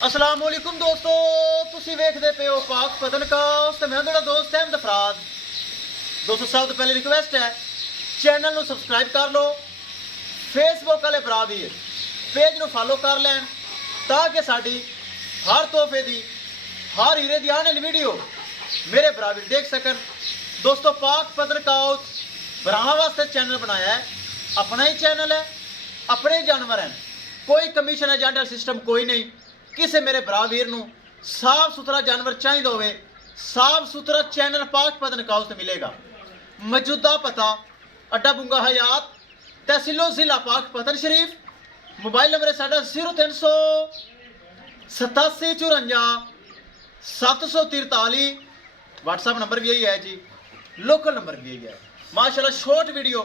अस्सलाम वालेकुम दोस्तों, तुसी वेखदे पे हो पाक पतन काउस ते मैं तुहाडा दोस्त अहमद अफराद। दोस्तों सब तो पहले रिक्वेस्ट है चैनल ਨੂੰ सब्सक्राइब कर लो, फेसबुक वाले भरा भी पेज ਨੂੰ फॉलो कर लैन ताकि साडी हर तोहफे दी हर हीरे दी आने वाली वीडियो मेरे भरा भी देख सकन। दोस्तों पाक पतन काउस भरावां वास्ते चैनल बनाया है, अपना ही चैनल है, अपने ही जानवर हैं, कोई कमीशन एजेंट सिस्टम कोई नहीं। किसी मेरे भरा वीर नूं साफ सुथरा जानवर चाहिए होवे, साफ सुथरा चैनल पाक पतन काउस ते मिलेगा। मौजूदा पता अड्डा बुंगा हयात, तहसीलो जिला पाक पतन शरीफ। मोबाइल नंबर है साडा 0387 54 743। व्हाट्सएप नंबर भी यही है जी, लोकल नंबर भी यही है। माशाल्लाह शॉर्ट वीडियो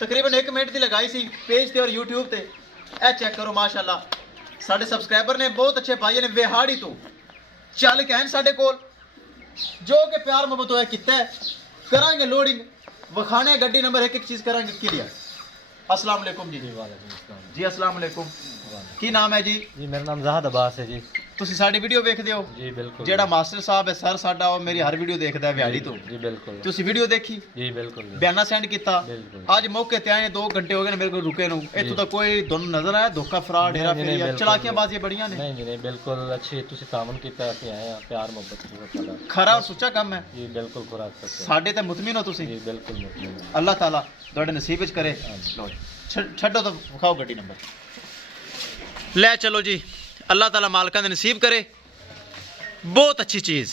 तकरीबन 1 मिनट की लगाई सी पेज ते और यूट्यूब ते, ए चेक करो। माशाल्लाह साढ़े सबसक्राइबर ने बहुत अच्छे भाई ने विहाड़ी तो चल के हैं साढ़े कोल, जो कि प्यार मोहब्बत होया किता है करांगे लोडिंग वखाने गड्डी नंबर एक चीज़ करांगे क्लियर। अस्सलाम वालेकुम जी। जी अस्सलाम वालेकुम। की नाम है जी? जी मेरा नाम ज़ाहद अब्बास है जी। ਤੁਸੀਂ ਸਾਡੀ ਵੀਡੀਓ ਵੇਖਦੇ ਹੋ? ਜੀ ਬਿਲਕੁਲ। ਜਿਹੜਾ ਮਾਸਟਰ ਸਾਹਿਬ ਹੈ ਸਰ ਸਾਡਾ, ਉਹ ਮੇਰੀ ਹਰ ਵੀਡੀਓ ਦੇਖਦਾ ਹੈ ਵਿਹਾੜੀ ਤੋਂ। ਜੀ ਬਿਲकुल। ਤੁਸੀਂ ਵੀਡੀਓ ਦੇਖੀ? ਜੀ ਬਿਲकुल। ਬਿਆਨਾ ਸੈਂਡ ਕੀਤਾ? ਬਿਲकुल। ਅੱਜ ਮੌਕੇ ਤੇ ਆਏ 2 ਘੰਟੇ ਹੋ ਗਏ ਨੇ ਮੇਰੇ ਕੋਲ ਰੁਕੇ ਨੂੰ, ਇੱਥੋਂ ਤਾਂ ਕੋਈ ਤੁਹਾਨੂੰ ਨਜ਼ਰ ਆਇਆ ਧੋਖਾ ਫਰਾਡ हेरा फेरी चलाकियां बाजियां बड़ियां ने? नहीं जी नहीं बिल्कुल अच्छी तुसी तामन कीता कि आए हैं प्यार मोहब्बत बहुत खरा और सुच्चा काम है जी बिल्कुल खुराक सकते साडे ते मुतमिन हो तुसी? जी बिल्कुल मुतमिन। अल्लाह ताला ਤੁਹਾਡੇ नसीब विच करे। लो छड्डो तो विखाओ गड्डी नंबर, ले चलो जी। अल्लाह ताला मालकां दे नसीब करे बहुत अच्छी चीज़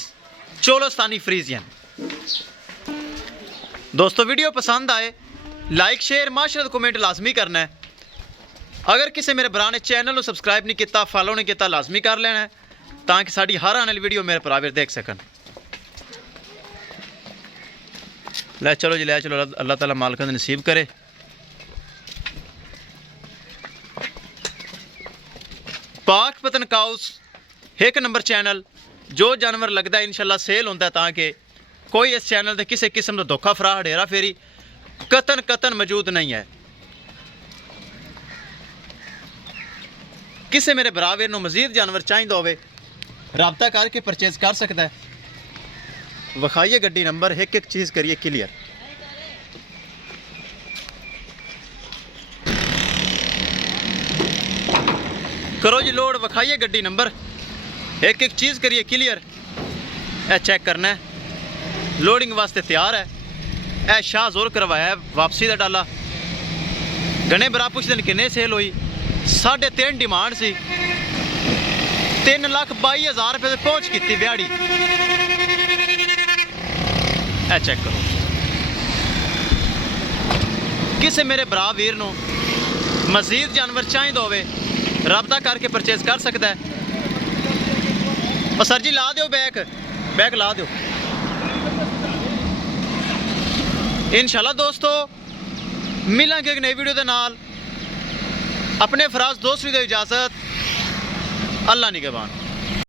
चोलोस्तानी फ्रीजियन। दोस्तों वीडियो पसंद आए लाइक शेयर माशरत कमेंट लाजमी करना है। अगर किसी मेरे भरा ने चैनल को सबसक्राइब नहीं किया फॉलो नहीं किया लाजमी कर लेना है ताकि साड़ी हर आने वाली वीडियो मेरे भरा देख सकन। ले चलो जी, ले चलो। अल्लाह ताला मालिक ने नसीब करे। पाक पतन काउस 1 नंबर चैनल, जो जानवर लगता है इंशाल्लाह सेल होता है ताकि कोई इस चैनल से किसी किस्म का धोखा फराड हेरा फेरी कतन मौजूद नहीं है। किसी मेरे भरावीर नूं मजीद जानवर चाहिए होवे रबता करके परचेज कर सकता है। विखाइए गड्डी नंबर, एक चीज़ करिए क्लियर। करो जी लोड, विखाइए गड्डी नंबर, एक चीज़ करिए क्लियर। ए चेक करना है लोडिंग वास्ते तैयार है। ए शाह जोर करवाया है वापसी का डाला। गने भरा पुछते हैं किन्ने सेल हुई? 3.5 डिमांड सी, 3,22,000 रुपये पहुँच की ब्याड़ी। ए चेक करो। किसी मेरे भरा वीर नूं मजीद जानवर चाहिए होवे रबता करके परचेज कर सकता है। और सर जी ला दो बैक ला दो इंशाल्लाह। दोस्तों मिलेंगे एक नई वीडियो के नाल। अपने फराज दोस्त भी दो इजाज़त। अल्लाह निगहबान।